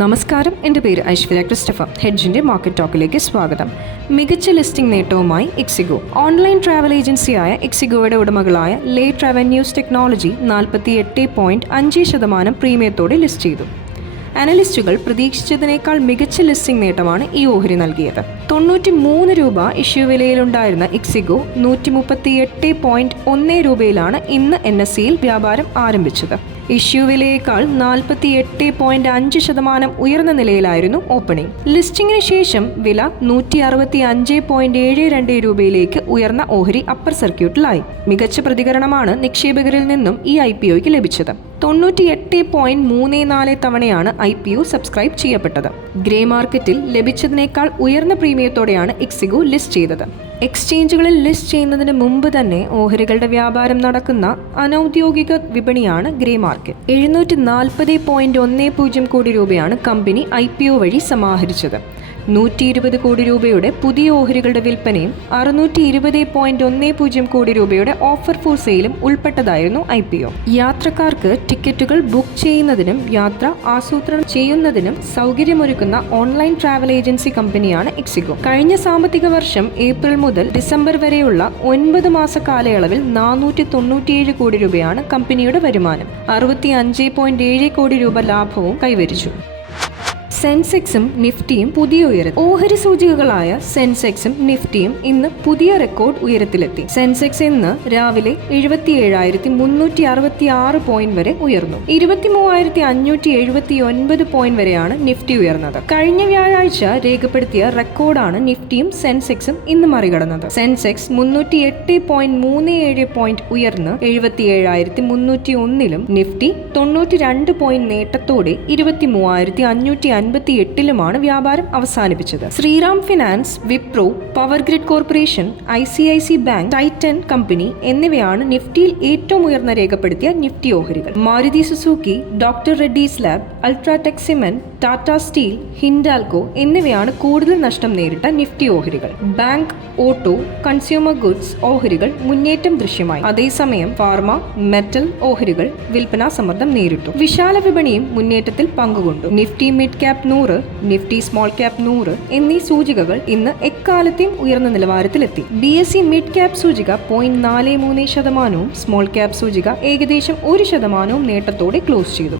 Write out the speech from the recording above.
നമസ്കാരം. എന്റെ പേര് ഐശ്വര്യ ക്രിസ്റ്റഫർ. ഹെഡ്ജിന്റെ മാർക്കറ്റ് ടോക്കിലേക്ക് സ്വാഗതം. മികച്ച ലിസ്റ്റിംഗ് നേട്ടവുമായി എക്സിഗോ ഓൺലൈൻ ട്രാവൽ ഏജൻസിയായ എക്സിഗോയുടെ ഉടമകളായ ലേറ്റ് ന്യൂസ് ടെക്നോളജി നാൽപ്പത്തി എട്ട് പോയിന്റ് അഞ്ച് ശതമാനം പ്രീമിയത്തോടെ ലിസ്റ്റ് ചെയ്തു. അനലിസ്റ്റുകൾ പ്രതീക്ഷിച്ചതിനേക്കാൾ മികച്ച ലിസ്റ്റിംഗ് നേട്ടമാണ് ഈ ഓഹരി നൽകിയത്. തൊണ്ണൂറ്റി മൂന്ന് രൂപ ഇഷ്യൂ വിലയിലുണ്ടായിരുന്ന ഇക്സിഗോ നൂറ്റി മുപ്പത്തി എട്ട് പോയിന്റ് ഒന്ന് രൂപയിലാണ് ഇന്ന് എൻ എസ് സിയിൽ വ്യാപാരം ആരംഭിച്ചത്. ഇഷ്യൂ വിലയേക്കാൾ നാൽപ്പത്തി എട്ട് പോയിന്റ് അഞ്ച് ശതമാനം ഉയർന്ന നിലയിലായിരുന്നു ഓപ്പണിംഗ് ലിസ്റ്റിംഗിന് ശേഷം വില നൂറ്റി അറുപത്തി അഞ്ച് പോയിന്റ് ഏഴ് രണ്ട് രൂപയിലേക്ക് ഉയർന്ന ഓഹരി അപ്പർ സർക്യൂട്ടിലായി മികച്ച പ്രതികരണമാണ് നിക്ഷേപകരിൽ നിന്നും ഈ ഐ പി ഒയ്ക്ക് ലഭിച്ചത്. തൊണ്ണൂറ്റി എട്ട് പോയിന്റ് മൂന്ന് നാല് തവണയാണ് ഐ പി ഒ സബ്സ്ക്രൈബ് ചെയ്യപ്പെട്ടത്. ഗ്രേ മാർക്കറ്റിൽ ലഭിച്ചതിനേക്കാൾ ഉയർന്ന പ്രീമിയത്തോടെയാണ് എക്സിഗോ ലിസ്റ്റ് ചെയ്തത്. എക്സ്ചേഞ്ചുകളിൽ ലിസ്റ്റ് ചെയ്യുന്നതിന് മുമ്പ് തന്നെ ഓഹരികളുടെ വ്യാപാരം നടക്കുന്ന അനൌദ്യോഗിക വിപണിയാണ് ഗ്രേ മാർക്കറ്റ്. എഴുന്നൂറ്റി നാൽപ്പത് പോയിന്റ് ഒന്ന് പൂജ്യം കോടി രൂപയാണ് കമ്പനി ഐ പി ഒ വഴി സമാഹരിച്ചത്. നൂറ്റി ഇരുപത് കോടി രൂപയുടെ പുതിയ ഓഹരികളുടെ വിൽപ്പനയും അറുന്നൂറ്റി ഇരുപത് പോയിന്റ് ഒന്ന് പൂജ്യം കോടി രൂപയുടെ ഓഫർ ഫോർ സെയിലും ഉൾപ്പെട്ടതായിരുന്നു ഐ പി ഒ. യാത്രക്കാർക്ക് ടിക്കറ്റുകൾ ബുക്ക് ചെയ്യുന്നതിനും യാത്ര ആസൂത്രണം ചെയ്യുന്നതിനും സൗകര്യമൊരുക്കുന്ന ഓൺലൈൻ ട്രാവൽ ഏജൻസി കമ്പനിയാണ് എക്സിഗോ കഴിഞ്ഞ സാമ്പത്തിക വർഷം ഏപ്രിൽ മുതൽ ഡിസംബർ വരെയുള്ള ഒൻപത് മാസ കാലയളവിൽ നാനൂറ്റി തൊണ്ണൂറ്റിയേഴ് കോടി രൂപയാണ് കമ്പനിയുടെ വരുമാനം. അറുപത്തി അഞ്ച് പോയിന്റ് ഏഴ് കോടി രൂപ ലാഭവും കൈവരിച്ചു. സെൻസെക്സും നിഫ്റ്റിയും പുതിയ ഉയരം ഓഹരി സൂചികകളായ സെൻസെക്സും നിഫ്റ്റിയും ഇന്ന് പുതിയ റെക്കോർഡ് ഉയരത്തിലെത്തി. സെൻസെക്സ് ഇന്ന് രാവിലെ എഴുപത്തി മുന്നൂറ്റി അറുപത്തി ആറ് പോയിന്റ് വരെ ഉയർന്നു. ഇരുപത്തി അഞ്ഞൂറ്റി എഴുപത്തി ഒൻപത് പോയിന്റ് വരെയാണ് നിഫ്റ്റി ഉയർന്നത്. കഴിഞ്ഞ വ്യാഴാഴ്ച രേഖപ്പെടുത്തിയ റെക്കോർഡാണ് നിഫ്റ്റിയും സെൻസെക്സും ഇന്ന് മറികടന്നത്. സെൻസെക്സ് മുന്നൂറ്റി എട്ട് പോയിന്റ് മൂന്ന് ഏഴ് പോയിന്റ് ഉയർന്ന് എഴുപത്തി ഏഴായിരത്തി മുന്നൂറ്റി ഒന്നിലും നിഫ്റ്റി തൊണ്ണൂറ്റി രണ്ട് പോയിന്റ് നേട്ടത്തോടെ ഇരുപത്തി മൂവായിരത്തി അഞ്ഞൂറ്റി അൻപത്തി എട്ടിലുമാണ് വ്യാപാരം അവസാനിപ്പിച്ചത്. Shriram finance Wipro power grid corporation I C I C bank Titan company എന്നിവയാണ് നിഫ്റ്റിയിൽ ഏറ്റവും ഉയർന്ന രേഖപ്പെടുത്തിയ നിഫ്റ്റി ഓഹരികൾ. Maruti Suzuki doctor Reddy's lab UltraTech cement Tata steel Hindalco എന്നിവയാണ് കൂടുതൽ നഷ്ടം നേരിട്ട നിഫ്റ്റി ഓഹരികൾ. ബാങ്ക് ഓട്ടോ കൺസ്യൂമർ ഗുഡ്സ് ഓഹരികൾ മുന്നേറ്റം ദൃശ്യമായി. അതേസമയം ഫാർമ മെറ്റൽ ഓഹരികൾ വിൽപ്പനാ സമ്മർദ്ദം നേരിട്ടു. വിശാല വിപണിയും മുന്നേറ്റത്തിൽ പങ്കുകൊണ്ടു. നിഫ്റ്റി മിഡ് ക്യാപ് നൂറ് നിഫ്റ്റി സ്മോൾ ക്യാപ് നൂറ് എന്നീ സൂചികകൾ ഇന്ന് എക്കാലത്തെയും ഉയർന്ന നിലവാരത്തിലെത്തി. B S E mid cap സൂചിക പോയിന്റ് നാല് മൂന്ന് ശതമാനവും സ്മോൾ ക്യാപ് സൂചിക ഏകദേശം ഒരു ശതമാനവും നേട്ടത്തോടെ ക്ലോസ് ചെയ്തു.